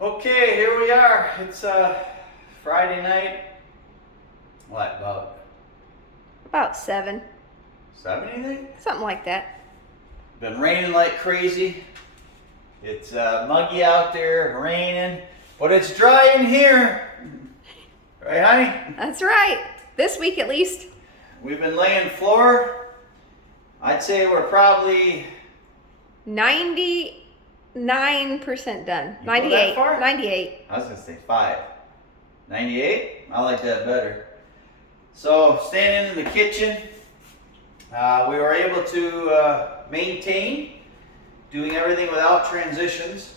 Okay, here we are. It's Friday night. What, About 7, 7 anything? something like that. Been raining like crazy. It's muggy out there, raining, but it's dry in here. Right, honey? That's right. This week at least. We've been laying floor. I'd say we're probably 99% done. You go that far? 98. I was gonna say 5. 98? I like that better. So, standing in the kitchen, we were able to maintain doing everything without transitions.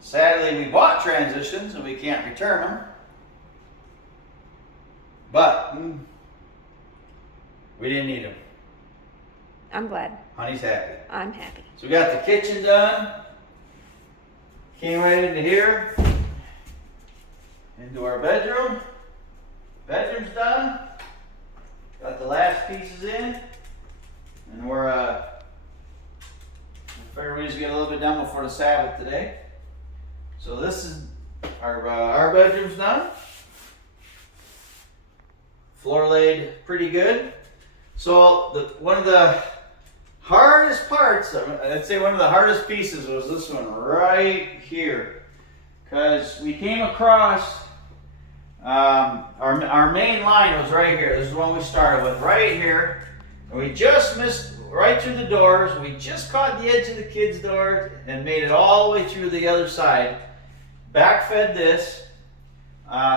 Sadly, we bought transitions and we can't return them. But we didn't need them. I'm glad. Honey's happy. I'm happy. So we got the kitchen done. Came right into here. Into our bedroom. Bedroom's done. Got the last pieces in. And we're figure we just get a little bit done before the Sabbath today. So this is our bedroom's done. Floor laid pretty good. So one of the hardest parts, I'd say one of the hardest pieces was this one right here. Because we came across, our main line was right here. This is the one we started with, right here. And we just missed right through the doors. We just caught the edge of the kids' door and made it all the way through the other side. Backfed this.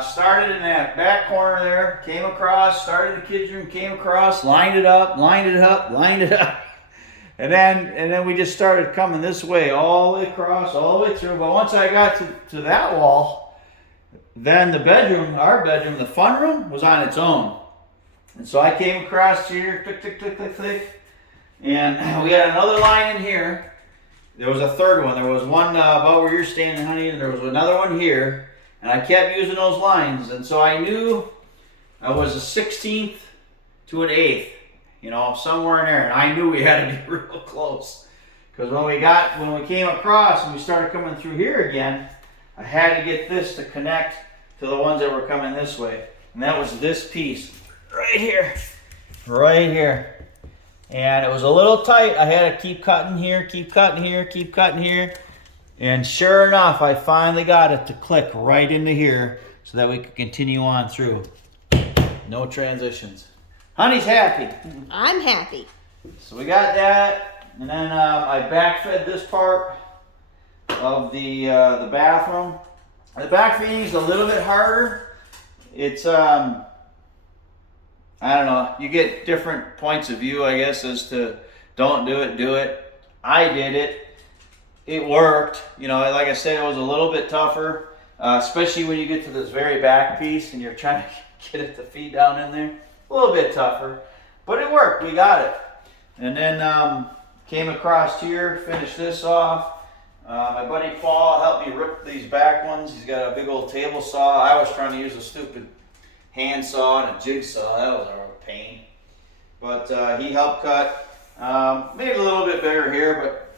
Started in that back corner there, came across, started the kids' room, came across, lined it up, lined it up, lined it up. And then we just started coming this way, all the way across, all the way through. But once I got to that wall, then the bedroom, our bedroom, the fun room, was on its own. And so I came across here, click, click, click, click, click. And we had another line in here. There was a third one. There was one about where you're standing, honey, and there was another one here. And I kept using those lines. And so I knew I was a 16th to an 8th. You know, somewhere in there, and I knew we had to be real close. Because when we came across and we started coming through here again, I had to get this to connect to the ones that were coming this way. And that was this piece, right here. Right here. And it was a little tight. I had to keep cutting here, keep cutting here, keep cutting here. And sure enough, I finally got it to click right into here so that we could continue on through. No transitions. Honey's happy. I'm happy. So we got that, and then I backfed this part of the bathroom. The backfeeding is a little bit harder. It's I don't know. You get different points of view, I guess, as to don't do it, do it. I did it. It worked. You know, like I said, it was a little bit tougher, especially when you get to this very back piece and you're trying to get it to feed down in there. A little bit tougher, but it worked. We got it. And then came across here, finished this off. My buddy Paul helped me rip these back ones. He's got a big old table saw. I was trying to use a stupid hand saw and a jigsaw. That was a pain. But he helped cut. Made it a little bit bigger here, but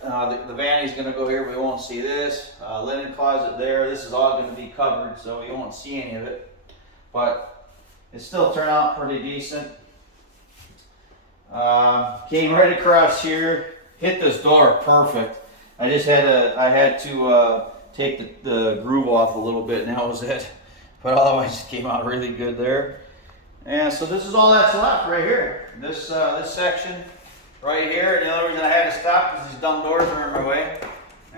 the vanny's going to go here. We won't see this. Linen closet there. This is all going to be covered, so you won't see any of it. But it still turned out pretty decent. Came right across here, hit this door perfect. I had to take the groove off a little bit, and that was it. But otherwise, it came out really good there. And so this is all that's left right here. This section right here. And the only reason I had to stop is these dumb doors are in my way.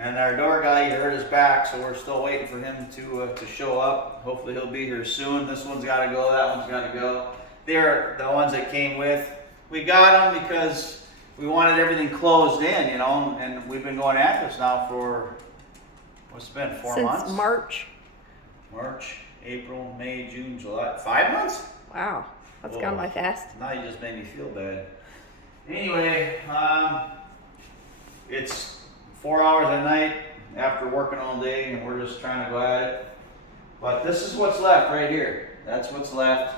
And our door guy, he hurt his back, so we're still waiting for him to show up. Hopefully he'll be here soon. This one's got to go, that one's got to go. They're the ones that came with. We got them because we wanted everything closed in, you know, and we've been going at this now for, what's it been, 4 months? Since March. March, April, May, June, July, 5 months? Wow, that's gone by fast. Now you just made me feel bad. Anyway, it's 4 hours a night after working all day, and we're just trying to go at it. But this is what's left right here. That's what's left.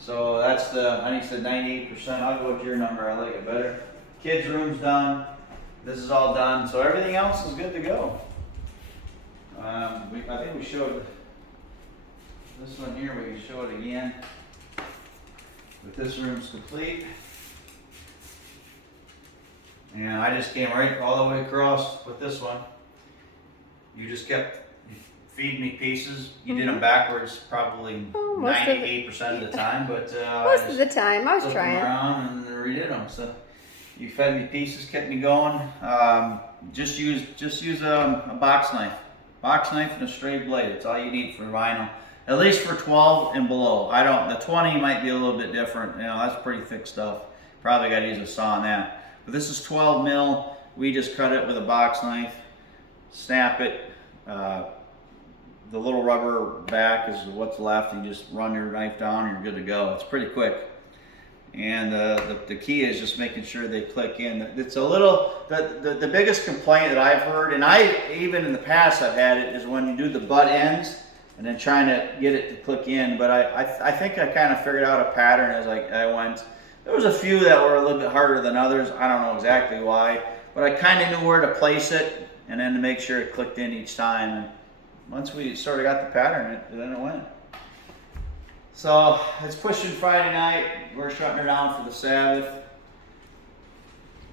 So that's honey said 98%. I'll go with your number. I like it better. Kids' room's done. This is all done. So everything else is good to go. we showed this one here, we can show it again. But this room's complete. And I just came right all the way across with this one. You just kept feeding me pieces. You did them backwards probably 98% of the time, but Most of the time, I was flipped them trying. around and redid them. So you fed me pieces, kept me going. Just use a box knife and a straight blade. That's all you need for vinyl. At least for 12 and below. The 20 might be a little bit different. You know, that's pretty thick stuff. Probably got to use a saw on that. But this is 12 mil. We just cut it with a box knife, snap it. The little rubber back is what's left. You just run your knife down and you're good to go. It's pretty quick. And the key is just making sure they click in. It's a little, the biggest complaint that I've heard, and I even in the past I've had it, is when you do the butt ends and then trying to get it to click in. But I think I kind of figured out a pattern as I went. There was a few that were a little bit harder than others. I don't know exactly why, but I kind of knew where to place it and then to make sure it clicked in each time. And once we sort of got the pattern, then it went. So it's pushing Friday night. We're shutting her down for the Sabbath.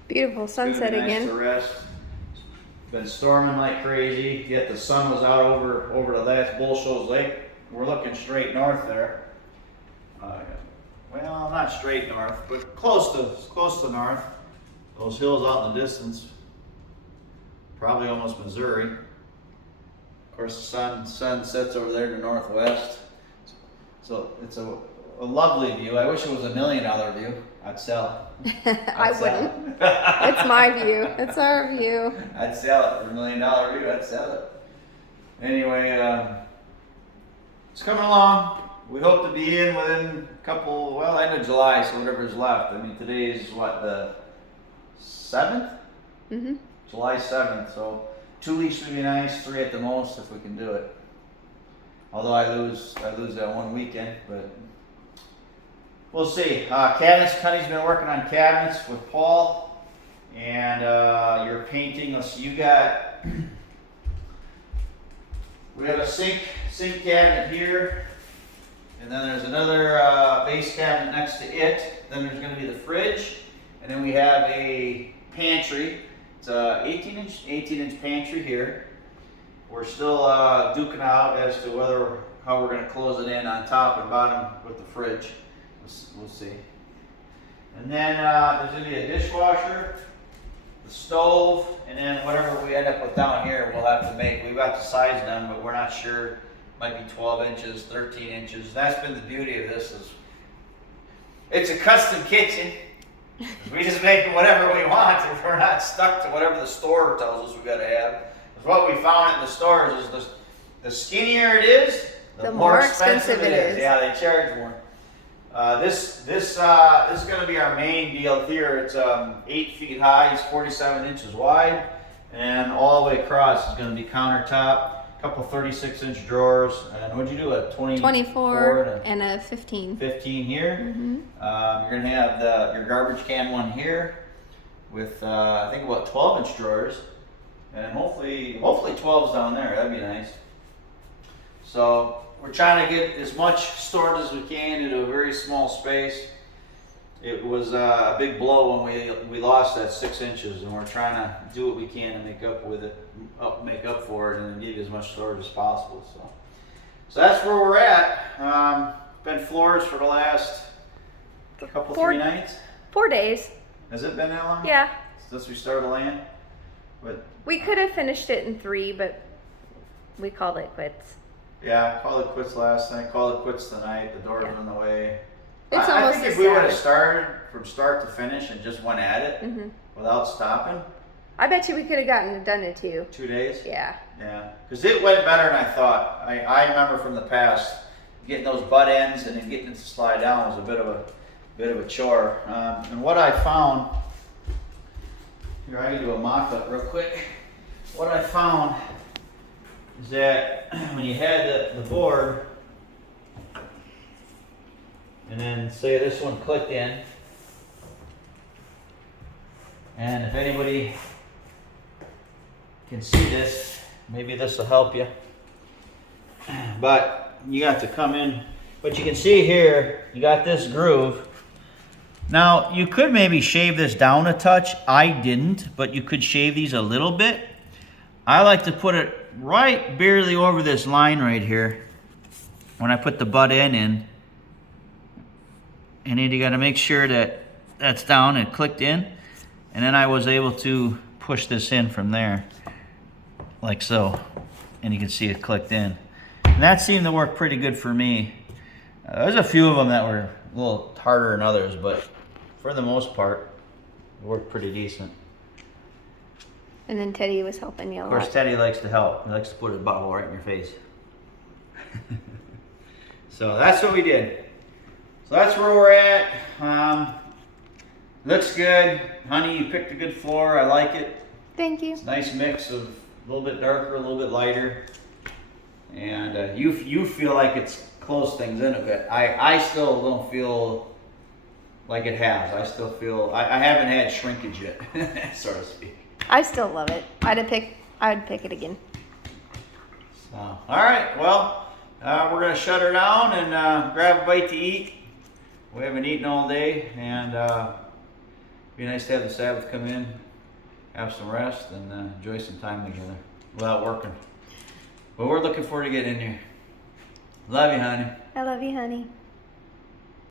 Beautiful sunset Nice again. to rest. It's been storming like crazy. Yet the sun was out over the last Bull Shoals Lake. We're looking straight north there. Well, not straight north, but close to north. Those hills out in the distance, probably almost Missouri. Of course, the sun sets over there to the northwest. So it's a lovely view. I wish it was $1 million view. I'd sell. I wouldn't. It's my view. It's our view. I'd sell it for $1 million view. I'd sell it. Anyway, it's coming along. We hope to be in within a couple, end of July, so whatever's left. I mean, today is what, the 7th? Mm-hmm. July 7th, so 2 weeks would be nice, 3 at the most if we can do it. Although I lose that one weekend, but we'll see. Honey's been working on cabinets with Paul, and you're painting. Let's see, we have a sink cabinet here, and then there's another base cabinet next to it. Then there's going to be the fridge, and then we have a pantry. It's a 18-inch pantry here. We're still duking out as to how we're going to close it in on top and bottom with the fridge. We'll see. And then there's going to be a dishwasher, the stove, and then whatever we end up with down here, we'll have to make. We've got the size done, but we're not sure. Might be 12 inches, 13 inches. That's been the beauty of this. It's a custom kitchen. We just make whatever we want. If we're not stuck to whatever the store tells us we got to have. What we found in the stores is the skinnier it is, the more expensive it is. Yeah, they charge more. This is going to be our main deal here. It's 8 feet high, it's 47 inches wide, and all the way across is going to be countertop. A couple 36-inch drawers, and what'd you do? A 24 and a 15. 15 here. Mm-hmm. You're going to have your garbage can one here with I think about 12-inch drawers. And hopefully 12's down there. That'd be nice. So we're trying to get as much storage as we can into a very small space. It was a big blow when we lost that 6 inches, and we're trying to do what we can to make up for it, and give you as much storage as possible. So that's where we're at. Been floors for the last couple 3 nights. 4 days. Has it been that long? Yeah. Since we started laying? But we could have finished it in 3, but we called it quits. Yeah, I called it quits last night. Called it quits tonight. The door's in the way. It's I almost think if we would have started from start to finish and just went at it without stopping. I bet you we could have gotten it done in 2. 2 days? Yeah. Yeah. Because it went better than I thought. I remember from the past getting those butt ends and then getting it to slide down was a bit of a chore. And what I found. Here, I can do a mock-up real quick. What I found is that when you had the board, and then say this one clicked in, and if anybody can see this, maybe this will help you. but you got to come in. But you can see here, you got this groove. Now, you could maybe shave this down a touch. I didn't, but you could shave these a little bit. I like to put it right barely over this line right here when I put the butt end in. And then you got to make sure that that's down and clicked in. And then I was able to push this in from there, like so. And you can see it clicked in. And that seemed to work pretty good for me. There's a few of them that were a little harder than others, but for the most part, it worked pretty decent. And then Teddy was helping you a Of lot. course, Teddy likes to help. He likes to put his bottle right in your face. So that's what we did. So that's where we're at. Looks good. Honey, you picked a good floor. I like it. Thank you. It's a nice mix of a little bit darker, a little bit lighter. And you feel like it's closed things in a bit. I still don't feel like it has. I still feel, I haven't had shrinkage yet, so to speak. I still love it. I'd pick it again. So, all right, well, we're gonna shut her down and grab a bite to eat. We haven't eaten all day, and be nice to have the Sabbath come in, have some rest, and enjoy some time together without working. But we're looking forward to getting in here. Love you, honey. I love you, honey.